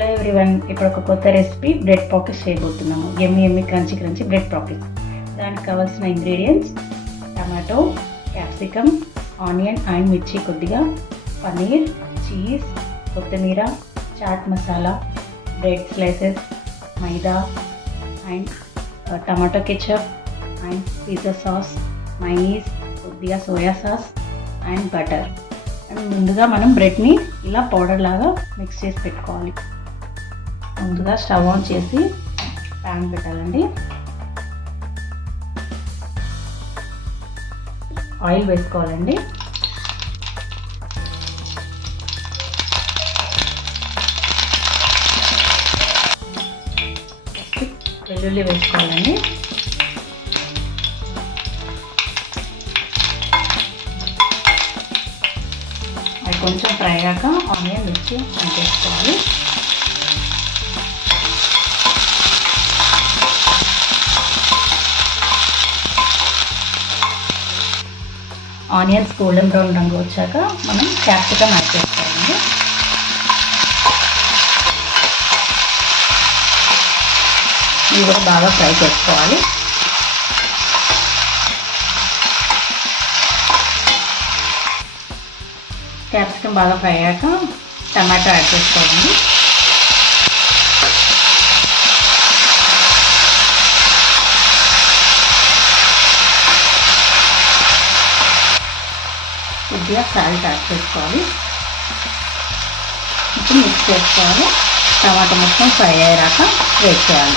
Hello everyone, ఇప్పుడు ఒక కొత్త రెసిపీ బ్రెడ్ పాకెట్స్ చేయబోతున్నాము. ఎమ్మి క్రంచీ బ్రెడ్ పాకెట్స్. దానికి కావాల్సిన ingredients: tomato, capsicum, onion and మిర్చి కొద్దిగా, పన్నీర్, చీజ్, కొత్తిమీర, chaat masala, bread slices, maida and tomato ketchup and pizza sauce, mayonnaise, కొద్దిగా soya sauce and butter. And ముందుగా మనం బ్రెడ్ని ఇలా పౌడర్ లాగా మిక్స్ చేసి పెట్టుకోవాలి. ముందుగా స్టవ్ ఆన్ చేసి ప్యాన్ పెట్టాలండి. ఆయిల్ వేసుకోవాలండి. వెల్లుల్లి వేసుకోవాలండి. అది కొంచెం ఫ్రై అయ్యాక ఆనియన్ మిర్చి వేసుకోవాలి. ఆనియన్స్ గోల్డెన్ బ్రౌన్ రంగు వచ్చాక మనం క్యాప్సికమ్ యాడ్ చేసుకోవాలండి. ఇవి కూడా బాగా ఫ్రై చేసుకోవాలి. క్యాప్సికమ్ బాగా ఫ్రై అయ్యాక టమాటో యాడ్ చేసుకోవాలండి. కొద్దిగా సాల్ట్ యాడ్ చేసుకోవాలి. ఇప్పుడు మిక్స్ చేసుకోవాలి. టమాటా మొత్తం ఫ్రై అయ్యాక వెయిట్ చేయాలి.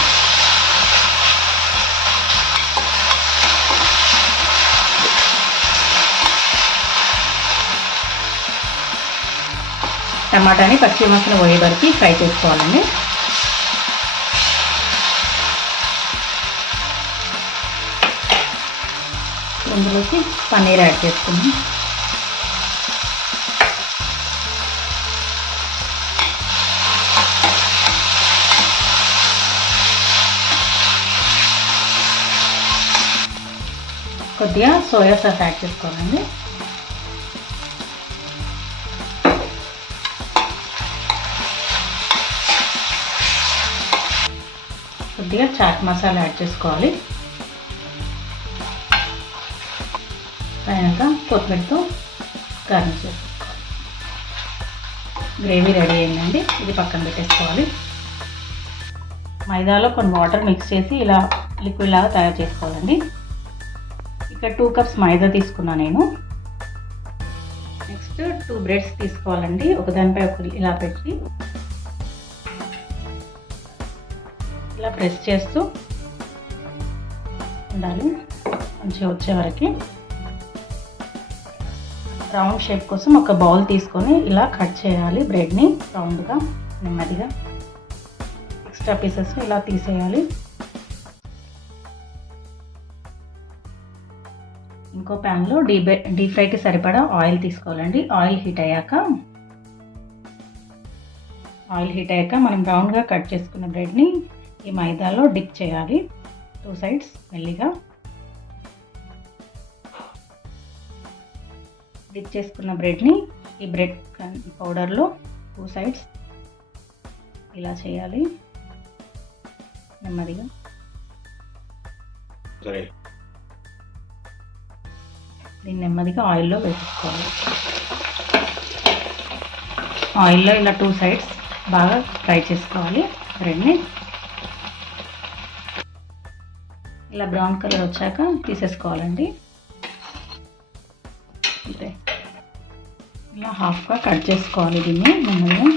టమాటాని పచ్చి మసాలా పోయే వరకు ఫ్రై చేసుకోవాలండి. ఇందులోకి పన్నీర్ యాడ్ చేసుకుందాం. కొద్దిగా సోయా సాస్ యాడ్ చేసుకోవాలండి. కొద్దిగా చాట్ మసాలా యాడ్ చేసుకోవాలి. అయినాక కొత్తిమీరతో గార్నిష్ చేసుకోవాలి. గ్రేవీ రెడీ అయిందండి. ఇది పక్కన పెట్టేసుకోవాలి. మైదాలో కొన్ని వాటర్ మిక్స్ చేసి ఇలా లిక్విడ్ లాగా తయారు చేసుకోవాలండి. ఇక్కడ 2 కప్స్ మైదా తీసుకున్నా నేను. నెక్స్ట్ 2 బ్రెడ్స్ తీసుకోవాలండి. ఒకదానిపై ఒకటి ఇలా పెట్టి ఇలా ప్రెస్ చేస్తూ ఉండాలి మంచిగా వచ్చే వరకు. రౌండ్ షేప్ కోసం ఒక బౌల్ తీసుకొని ఇలా కట్ చేయాలి బ్రెడ్ని రౌండ్గా. నెమ్మదిగా ఎక్స్ట్రా పీసెస్ని ఇలా తీసేయాలి. ఇంకో ప్యాన్లో డీప్ ఫ్రైకి సరిపడా ఆయిల్ తీసుకోవాలండి. ఆయిల్ హీట్ అయ్యాక మనం రౌండ్గా కట్ చేసుకున్న బ్రెడ్ని ఈ మైదాలో డిప్ చేయాలి. 2 సైడ్స్ మెల్లిగా డిప్ చేసుకున్న బ్రెడ్ని ఈ బ్రెడ్ పౌడర్లో 2 సైడ్స్ ఇలా చేయాలి నెమ్మదిగా. దీన్ని నెమ్మదిగా ఆయిల్లో వేసుకోవాలి. ఆయిల్లో ఇలా 2 సైడ్స్ బాగా ఫ్రై చేసుకోవాలి బ్రెడ్ని. ఇలా బ్రౌన్ కలర్ వచ్చాక తీసేసుకోవాలండి. అంతే, ఇలా హాఫ్గా కట్ చేసుకోవాలి దీన్ని నెమ్మదిగా.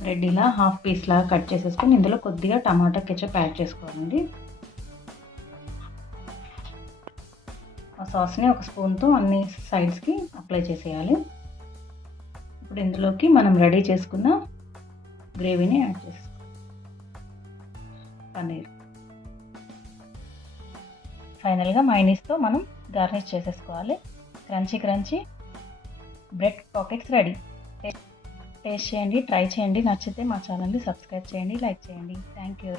బ్రెడ్ ఇలా హాఫ్ పీస్ లాగా కట్ చేసేసుకొని ఇందులో కొద్దిగా టమాటా కెచప్ యాడ్ చేసుకోవాలండి. ఆ సాస్ని ఒక స్పూన్తో అన్ని సైడ్స్కి అప్లై చేసేయాలి. ఇప్పుడు ఇందులోకి మనం రెడీ చేసుకున్న గ్రేవీని యాడ్ చేసుకోవాలి. పన్నీర్, ఫైనల్గా మైనీస్తో మనం గార్నిష్ చేసేసుకోవాలి. Crunchy bread pockets ready. Taste చేయండి, ట్రై చేయండి. నచ్చితే మా ఛానల్ని సబ్స్క్రైబ్ చేయండి, లైక్ చేయండి. Thank you.